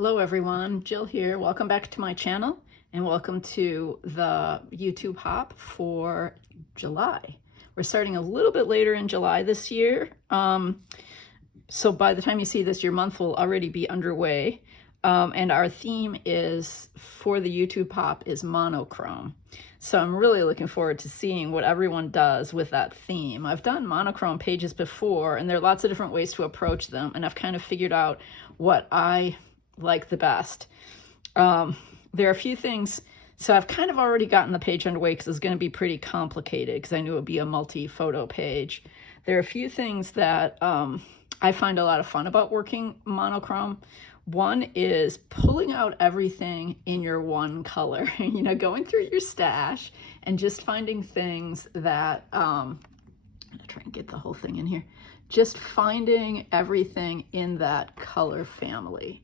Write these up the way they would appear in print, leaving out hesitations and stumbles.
Hello everyone, Jill here. Welcome back to my channel and welcome to the YouTube hop for July. We're starting a little bit later in July this year. So by the time you see this, your month will already be underway. And our theme is for the YouTube hop is monochrome. So I'm really looking forward to seeing what everyone does with that theme. I've done monochrome pages before and there are lots of different ways to approach them. And I've kind of figured out what I like the best. There are a few things, so I've kind of already gotten the page underway because it's going to be pretty complicated because I knew it would be a multi-photo page. There are a few things that I find a lot of fun about working monochrome. One is pulling out everything in your one color, you know, going through your stash and just finding things that, I'm gonna try and get the whole thing in here, just finding everything in that color family.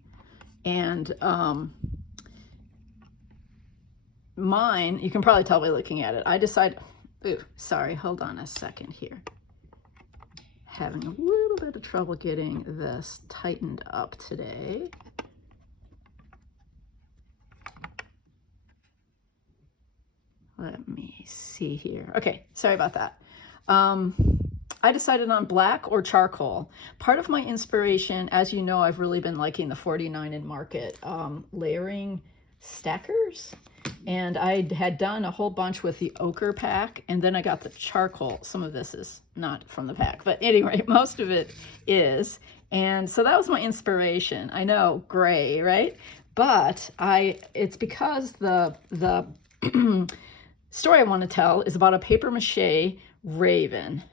And mine, you can probably tell by looking at it, I decided, ooh, sorry, hold on a second here. Having a little bit of trouble getting this tightened up today. Let me see here. Okay, sorry about that. I decided on black or charcoal. Part of my inspiration, as you know, I've really been liking the 49 in Market layering stackers. And I had done a whole bunch with the ochre pack, and then I got the charcoal. Some of this is not from the pack, but anyway, most of it is. And so that was my inspiration. I know, gray, right? But it's because the story I want to tell is about a paper mache raven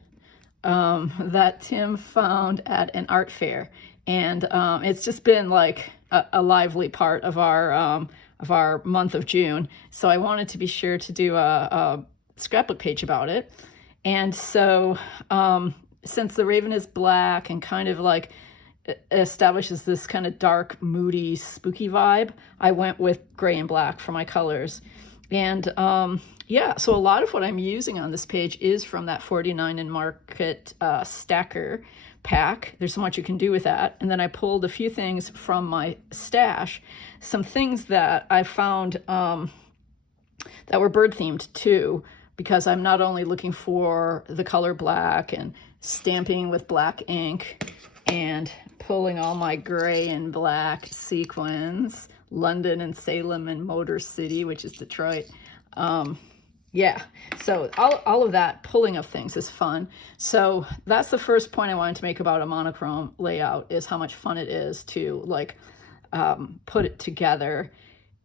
that Tim found at an art fair. And it's just been like a lively part of our month of June. So I wanted to be sure to do a scrapbook page about it. And so since the raven is black and kind of like establishes this kind of dark, moody, spooky vibe, I went with gray and black for my colors. And yeah, so a lot of what I'm using on this page is from that 49 in Market stacker pack. There's so much you can do with that. And then I pulled a few things from my stash, some things that I found that were bird themed too, because I'm not only looking for the color black and stamping with black ink and pulling all my gray and black sequins, London and Salem and Motor City, which is Detroit. Yeah, so all of that pulling of things is fun. So that's the first point I wanted to make about a monochrome layout, is how much fun it is to like put it together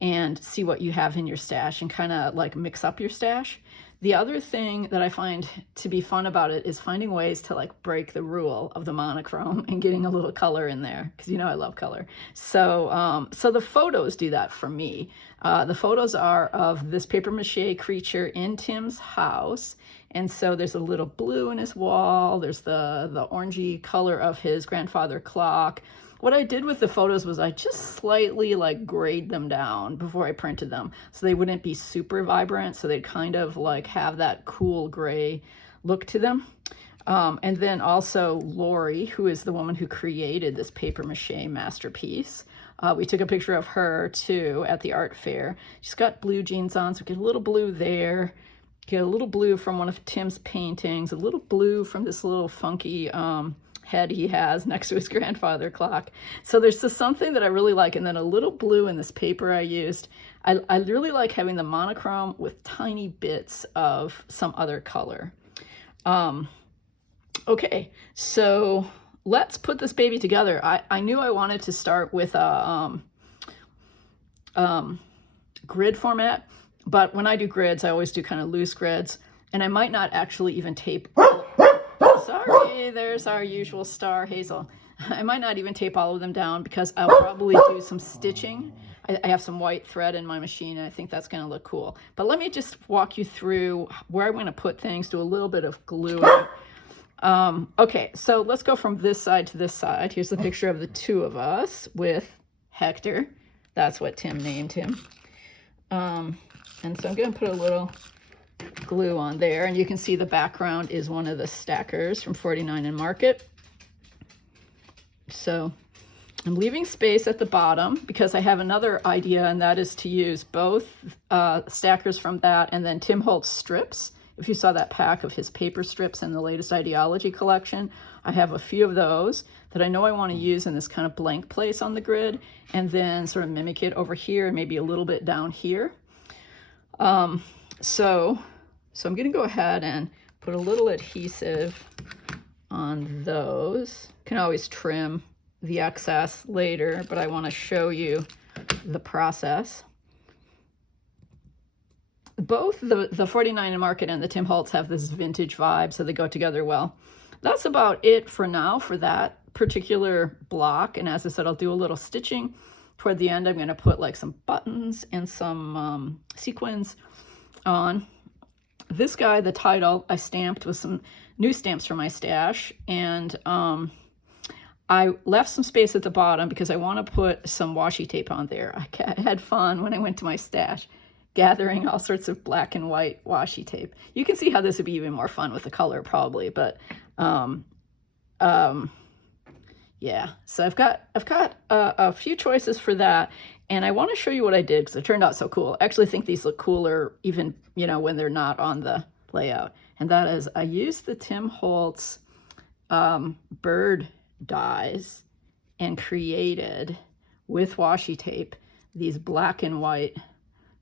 and see what you have in your stash and kind of like mix up your stash. The other thing that I find to be fun about it is finding ways to like break the rule of the monochrome and getting a little color in there, because you know I love color. So so the photos do that for me. The photos are of this paper mache creature in Tim's house. And so there's a little blue in his wall. There's the orangey color of his grandfather clock. What I did with the photos was I just slightly like grayed them down before I printed them, so they wouldn't be super vibrant, so they'd kind of like have that cool gray look to them. And then also Lori, who is the woman who created this paper mache masterpiece. We took a picture of her too at the art fair. She's got blue jeans on, so get a little blue there. Get a little blue from one of Tim's paintings, a little blue from this little funky head he has next to his grandfather clock. So there's just something that I really like, and then a little blue in this paper I used. I really like having the monochrome with tiny bits of some other color. Okay, so let's put this baby together. I knew I wanted to start with a grid format, but when I do grids, I always do kind of loose grids, and I might not actually even tape. Sorry, there's our usual star, Hazel. I might not even tape all of them down because I'll probably do some stitching. I have some white thread in my machine, and I think that's going to look cool. But let me just walk you through where I'm going to put things, do a little bit of gluing. Okay, so let's go from this side to this side. Here's the picture of the two of us with Hector. That's what Tim named him. And so I'm going to put a little glue on there, and you can see the background is one of the stackers from 49 in Market. So I'm leaving space at the bottom because I have another idea, and that is to use both stackers from that and then Tim Holtz strips. If you saw that pack of his paper strips in the latest Ideology collection, I have a few of those that I know I want to use in this kind of blank place on the grid, and then sort of mimic it over here and maybe a little bit down here. So I'm going to go ahead and put a little adhesive on those. Can always trim the excess later, but I want to show you the process. Both the 49 and Market and the Tim Holtz have this vintage vibe, so they go together well. That's about it for now for that particular block. And as I said, I'll do a little stitching. Toward the end, I'm going to put like some buttons and some sequins on. This guy, the title, I stamped with some new stamps from my stash, and I left some space at the bottom because I want to put some washi tape on there. I had fun when I went to my stash gathering all sorts of black and white washi tape. You can see how this would be even more fun with the color probably, but yeah. So I've got a few choices for that, and I want to show you what I did because it turned out so cool. I actually think these look cooler even, you know, when they're not on the layout. And that is, I used the Tim Holtz bird dies and created with washi tape these black and white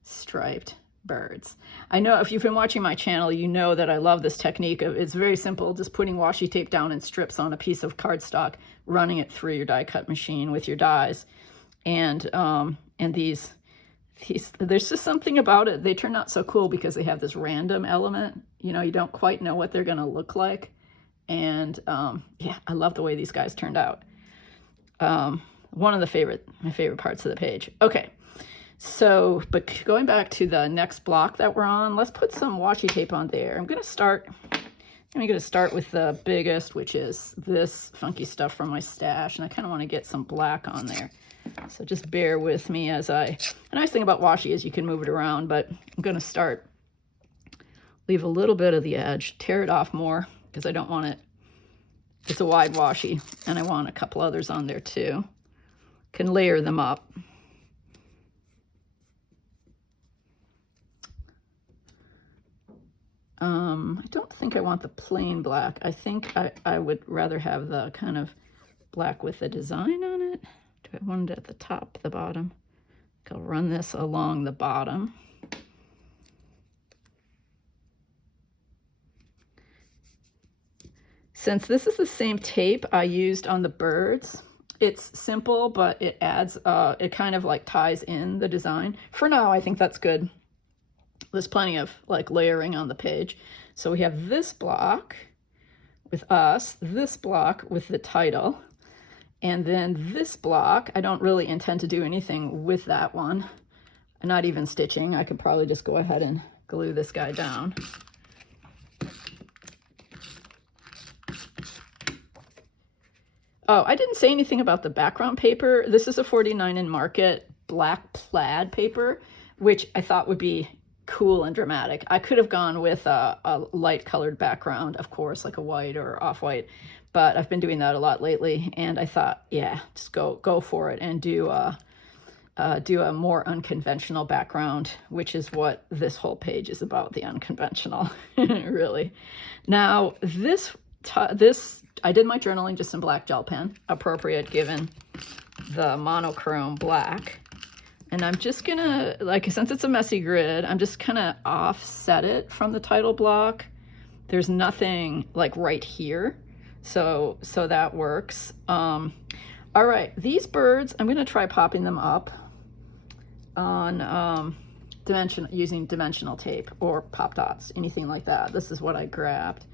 striped birds. I know if you've been watching my channel, you know that I love this technique. It's very simple, just putting washi tape down in strips on a piece of cardstock, running it through your die cut machine with your dies, and these there's just something about it. They turn out so cool because they have this random element. You know, you don't quite know what they're going to look like, and yeah, I love the way these guys turned out. One of my favorite parts of the page. Okay. So, but going back to the next block that we're on, let's put some washi tape on there. I'm going to start with the biggest, which is this funky stuff from my stash. And I kind of want to get some black on there. So just bear with me as the nice thing about washi is you can move it around, but I'm going to leave a little bit of the edge, tear it off more because I don't want it. It's a wide washi and I want a couple others on there too. Can layer them up. I don't think I want the plain black. I think I would rather have the kind of black with the design on it. Do I want it at the top, the bottom? I'll run this along the bottom. Since this is the same tape I used on the birds, it's simple, but it adds, it kind of like ties in the design. For now, I think that's good. There's plenty of like layering on the page. So we have this block with us, this block with the title, and then this block. I don't really intend to do anything with that one. Not even stitching. I could probably just go ahead and glue this guy down. Oh, I didn't say anything about the background paper. This is a 49 in Market black plaid paper, which I thought would be cool and dramatic. I could have gone with a light colored background, of course, like a white or off-white, but I've been doing that a lot lately, and I thought, yeah, just go for it and do a more unconventional background, which is what this whole page is about, the unconventional, really. Now, this I did my journaling just in black gel pen, appropriate given the monochrome black. And I'm just gonna, like, since it's a messy grid, I'm just gonna offset it from the title block. There's nothing like right here, so that works. All right, these birds, I'm gonna try popping them up on using dimensional tape or pop dots, anything like that. This is what I grabbed.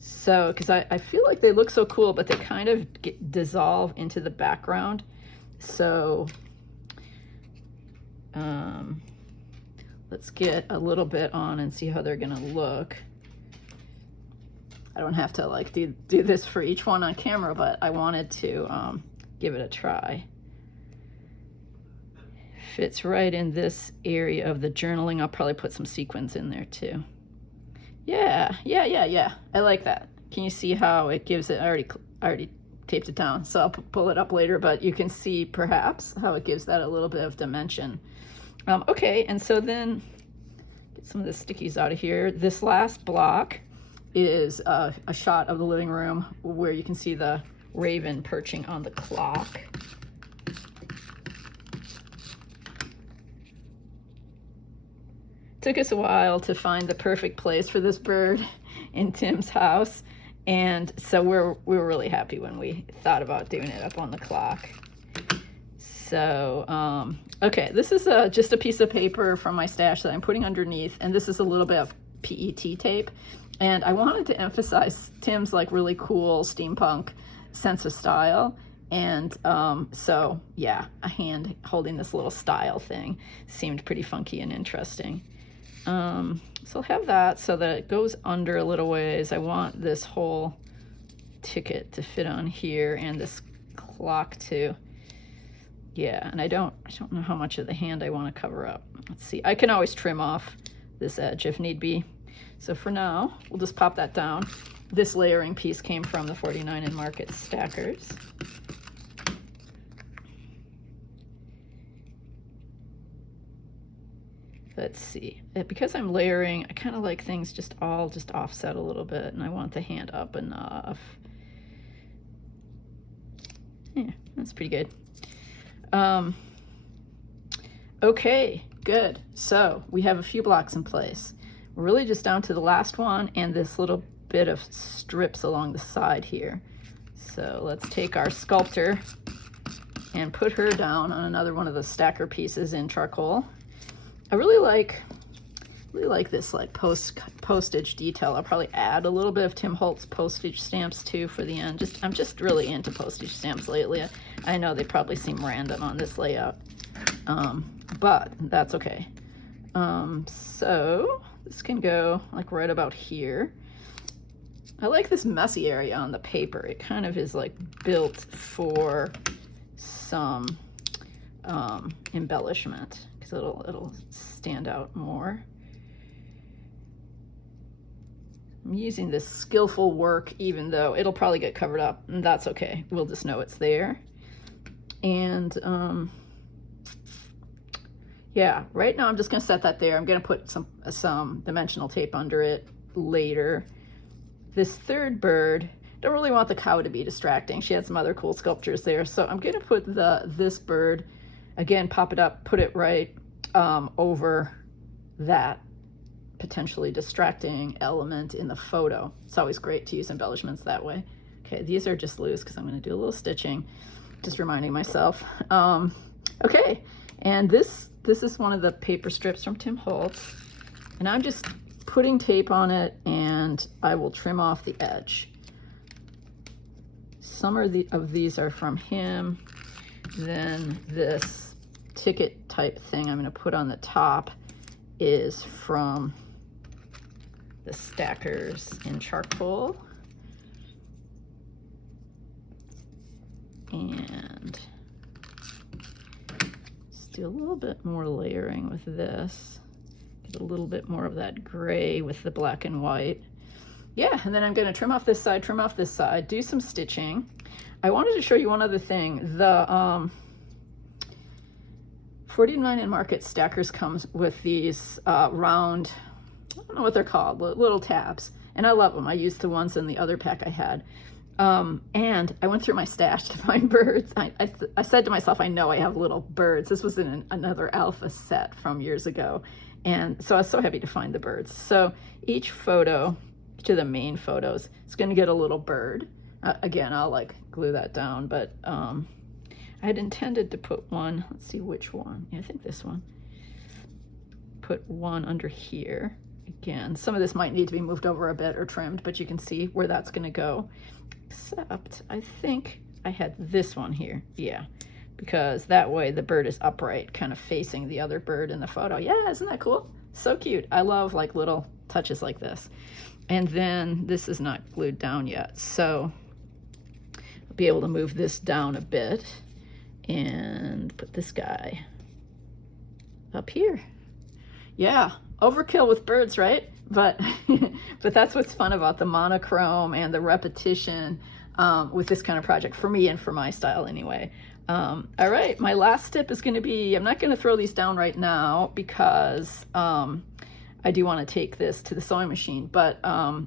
So, because I feel like they look so cool, but they kind of dissolve into the background. So let's get a little bit on and see how they're gonna look. I don't have to like do this for each one on camera, but I wanted to give it a try. Fits right in this area of the journaling. I'll probably put some sequins in there too. Yeah. I like that. Can you see how it gives it? I already taped it down, so I'll pull it up later, but you can see perhaps how it gives that a little bit of dimension. Okay, and so then get some of the stickies out of here. This last block is a shot of the living room where you can see the raven perching on the clock. Took us a while to find the perfect place for this bird in Tim's house, and so we were really happy when we thought about doing it up on the clock. So okay, this is just a piece of paper from my stash that I'm putting underneath, and this is a little bit of PET tape, and I wanted to emphasize Tim's like really cool steampunk sense of style. And so yeah, a hand holding this little style thing seemed pretty funky and interesting. So I'll have that so that it goes under a little ways. I want this whole ticket to fit on here, and this clock too. Yeah, and I don't know how much of the hand I want to cover up. Let's see. I can always trim off this edge if need be. So for now, we'll just pop that down. This layering piece came from the 49 and Market stackers. Let's see. Because I'm layering, I kind of like things just offset a little bit, and I want the hand up enough. Yeah, that's pretty good. Okay, good. So we have a few blocks in place. We're really just down to the last one and this little bit of strips along the side here. So let's take our sculptor and put her down on another one of the stacker pieces in charcoal. I really like this like postage detail. I'll probably add a little bit of Tim Holtz postage stamps too for the end. I'm just really into postage stamps lately. I know they probably seem random on this layout, but that's okay. So this can go like right about here. I like this messy area on the paper. It kind of is like built for some embellishment, because it'll stand out more. I'm using this skillful work, even though it'll probably get covered up, and that's okay. We'll just know it's there. And yeah, right now I'm just gonna set that there. I'm gonna put some dimensional tape under it later. This third bird, don't really want the cow to be distracting. She had some other cool sculptures there, so I'm gonna put this bird, again, pop it up, put it right over that potentially distracting element in the photo. It's always great to use embellishments that way. Okay, these are just loose because I'm going to do a little stitching, just reminding myself. Okay, and this is one of the paper strips from Tim Holtz, and I'm just putting tape on it, and I will trim off the edge. Some of these are from him. Then this ticket type thing I'm going to put on the top is from the stackers in charcoal. And let's do a little bit more layering with this. Get a little bit more of that gray with the black and white. Yeah, and then I'm going to trim off this side, do some stitching. I wanted to show you one other thing. The 49 and Market stackers comes with these round, I don't know what they're called, little tabs. And I love them. I used the ones in the other pack I had. And I went through my stash to find birds. I said to myself, I know I have little birds. This was in another alpha set from years ago. And so I was so happy to find the birds. So each photo, each of the main photos, is going to get a little bird. Again, I'll like glue that down, but I had intended to put one, let's see which one. Yeah, I think this one. Put one under here. Again, some of this might need to be moved over a bit or trimmed, but you can see where that's going to go. Except I think I had this one here. Yeah, because that way the bird is upright, kind of facing the other bird in the photo. Yeah, isn't that cool? So cute. I love like little touches like this. And then this is not glued down yet, so I'll be able to move this down a bit and put this guy up here. Yeah, overkill with birds, right? But but that's what's fun about the monochrome and the repetition. with this kind of project for me and for my style anyway. All right, my last tip is going to be, I'm not going to throw these down right now because I do want to take this to the sewing machine, but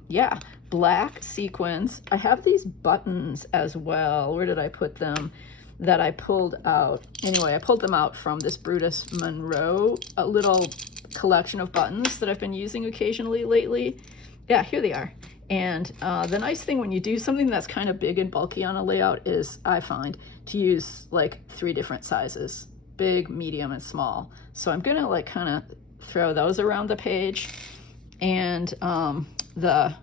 yeah, black sequins. I have these buttons as well. Where did I put them? That I pulled out. Anyway, I pulled them out from this Brutus Monroe, a little collection of buttons that I've been using occasionally lately. Yeah, here they are. And the nice thing when you do something that's kind of big and bulky on a layout is, I find, to use like 3 different sizes, big, medium, and small. So I'm gonna like kind of throw those around the page. And the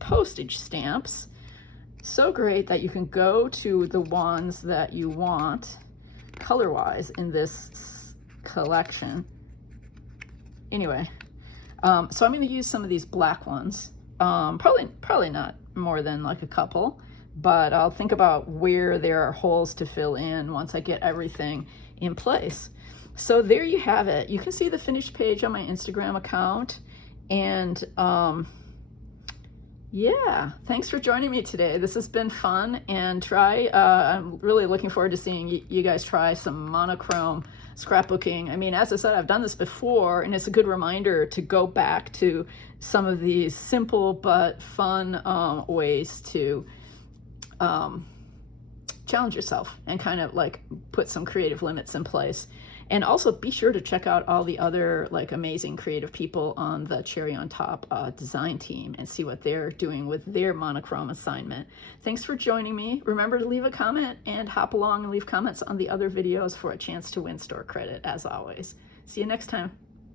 postage stamps, so great that you can go to the ones that you want color-wise in this collection. Anyway, so I'm going to use some of these black ones. Probably not more than like a couple, but I'll think about where there are holes to fill in once I get everything in place. So there you have it. You can see the finished page on my Instagram account. And yeah, thanks for joining me today. This has been fun, and I'm really looking forward to seeing you guys try some monochrome scrapbooking. I mean, as I said, I've done this before, and it's a good reminder to go back to some of these simple but fun ways to challenge yourself and kind of like put some creative limits in place. And also be sure to check out all the other like amazing creative people on the Cherry on Top design team and see what they're doing with their monochrome assignment. Thanks for joining me. Remember to leave a comment and hop along and leave comments on the other videos for a chance to win store credit, as always. See you next time.